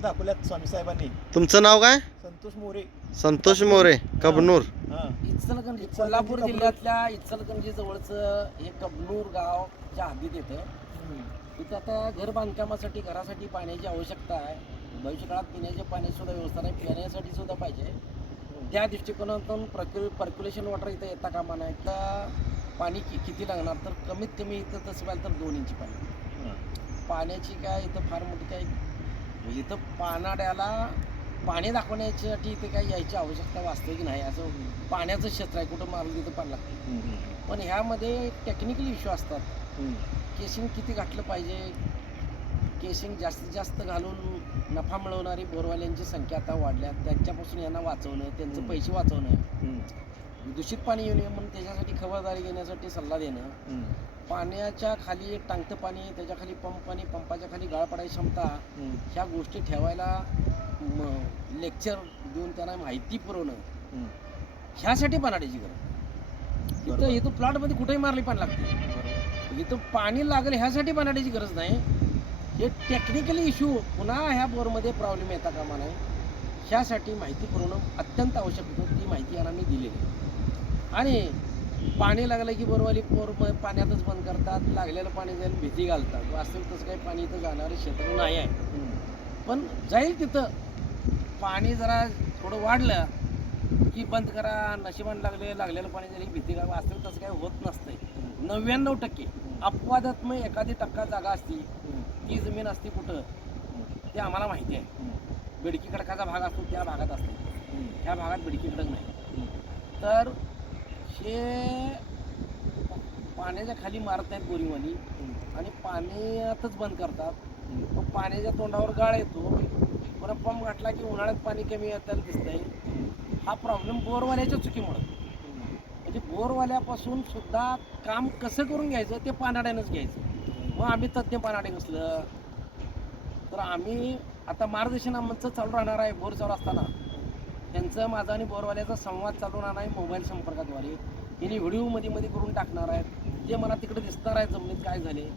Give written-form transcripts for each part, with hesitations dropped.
करून दाखवल्यात स्वामी साहेबांनी. तुमचं नाव काय? संतोष मोरे. संतोष मोरे, कबनूर. इचलकरंजी, कोल्हापूर जिल्ह्यातल्या इचलकरंजी जवळचं हे कबनूर गावच्या हद्दीत येतं. तिथं आता घर बांधकामासाठी घरासाठी पाण्याची आवश्यकता आहे. भविष्यकाळात पिण्याच्या पाण्याची सुद्धा व्यवस्था नाही, पिण्यासाठी सुद्धा पाहिजे. त्या दृष्टिकोनातून पर्क्युलेशन वॉटर इथं येता कामा नाही. तर पाणी किती लागणार, तर कमीत कमी इथं तसं पाहिलं तर 2 इंच पाणी. पाण्याची काय इथं फार मोठी काय, इथं पानाड्याला पाणी दाखवण्यासाठी इथे काय यायची आवश्यकता वास्तविक नाही. असं पाण्याचं क्षेत्र आहे, कुठं मारलं तिथं पाणी लागतं. पण ह्यामध्ये टेक्निकल इश्यू असतात. केसिंग किती घातलं पाहिजे, केसिंग जास्तीत जास्त घालून नफा मिळवणारी बोरवाल्यांची संख्या आता वाढल्या. त्यांच्यापासून यांना वाचवणं, त्यांचे पैसे वाचवणं, दूषित पाणी येऊ नये म्हणून त्याच्यासाठी खबरदारी घेण्यासाठी सल्ला देणं. पाण्याच्या खाली टांगतं पाणी, त्याच्या खाली पंप पाणी, पंपाच्या खाली गाळ पडायची क्षमता, ह्या गोष्टी ठेवायला लेक्चर देऊन त्यांना माहिती पुरवणं, ह्यासाठी पाण्याची गरज. इथं प्लॉटमध्ये कुठेही मारली पाणी लागते. इथं पाणी लागेल ह्यासाठी पाण्याची गरज नाही. हे टेक्निकली इश्यू पुन्हा ह्या बोरमध्ये प्रॉब्लेम येता कामा नाही, ह्यासाठी माहिती पुरवणं अत्यंत आवश्यक होतं. ती माहिती यांना मी दिलेली आहे. आणि पाणी लागलं की बोरवाली बोर पाण्यातच बंद करतात, लागलेलं पाणी जाईल भीती घालतात. वास्तविक तसं काही पाणी इथं जाणारं क्षेत्र नाही आहे. पण जाईल तिथं पाणी जरा थोडं वाढलं की बंद करा, नशिबान लागलेलं पाणी जाईल भीती घाल. वास्तविक तसं काही होत नसतंय. 99% अपवादात्मक एखादी टक्का जागा असती, ती जमीन असते कुठं ते आम्हाला माहिती आहे. बिडकी खडकाचा भाग असतो त्या भागात असते, ह्या भागात बिडकी खडक नाही. तर हे पाण्याच्या खाली मारत नाहीत बोरिंगवाली आणि पाण्यातच बंद करतात. मग पाण्याच्या तोंडावर गाळ येतो, पुन्हा पंप घातला की उन्हाळ्यात पाणी कमी येताना दिसतंय. हा प्रॉब्लेम बोरवाल्याच्या चुकीमुळं. म्हणजे बोरवाल्यापासून सुद्धा काम कसं करून घ्यायचं ते पानाड्यानंच घ्यायचं. मग आम्ही तज्ज्ञ पानाडे नसलं तर आम्ही आता मार्गदर्शन आमचं चालू राहणार आहे. बोर चालू असताना त्यांचं माझा आणि बोरवाल्याचा संवाद चालू राहणार आहे मोबाईल संपर्काद्वारे. त्यांनी व्हिडिओ मध्ये करून टाकणार आहेत, ते मला तिकडे दिसणार आहे जमिनीत काय झाले.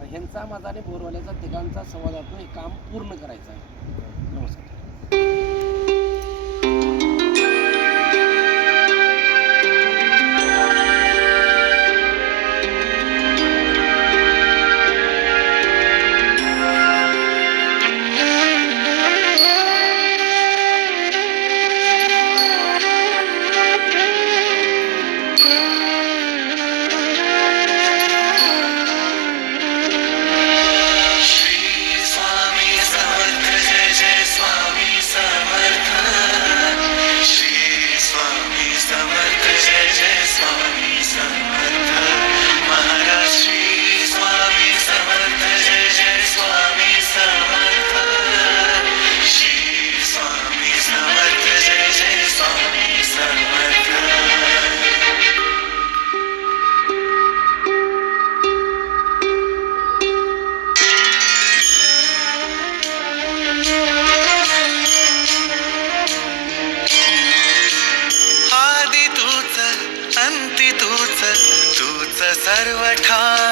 ह्यांचा माझा आणि बोरवाल्याचा तिघांचा संवादातून हे काम पूर्ण करायचं आहे. नमस्कार. सर्व ठाव